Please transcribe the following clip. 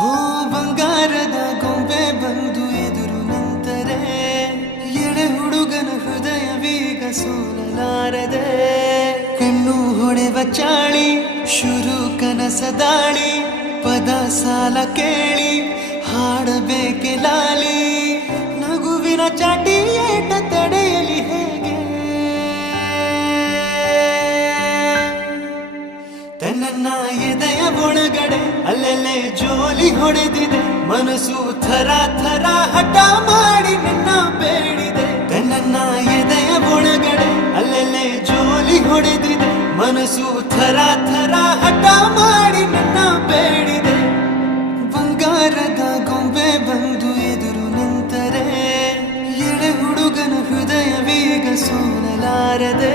ಹೋ ಬಂಗಾರದ ಗೊಂಬೆ ಬಂದು ಎದುರು ನಿಂತರೆ ಎಳೆ ಹುಡುಗನ ಹೃದಯವೀಗ ಸೋಲಲಾರದೆ ಕಣ್ಣು ಹೊಡೆವ ಚಾಳಿ ಶುರು ಕನಸ ದಾಳಿ ಪದ ಸಾಲ ಕೇಳಿ ಹಾಡಬೇಕೆ ಲಾಲಿ ನಗುವಿನ ಚಾಟಿ ಏಟ ತಡೆಯಲಿ ಹೇಗೆ ತನ್ನ ಎದೆಯ ಒಳಗಡೆ ಅಲ್ಲೆಲ್ಲೇ ಜೋಲಿ ಹೊಡೆದಿದೆ ಮನಸ್ಸು ಥರ ಥರ ಹಠ ಮಾಡಿ ನನ್ನ ಬೇಡಿದೆ ತನ್ನ ಎದೆಯ ಒಳಗಡೆ ಅಲ್ಲೆಲ್ಲೇ ಜೋಲಿ ಹೊಡೆದಿದೆ ಮನಸ್ಸು ಥರ ಥರ ಹಠ ಮಾಡಿ ನನ್ನ ಬೇಡಿದೆ ಬಂಗಾರದ ಗೊಂಬೆ ಬಂದು ಎದುರು ನಿಂತರೆ ಎಳೆ ಹುಡುಗನ ಹೃದಯವೀಗ ಸೋಲಲಾರದೆ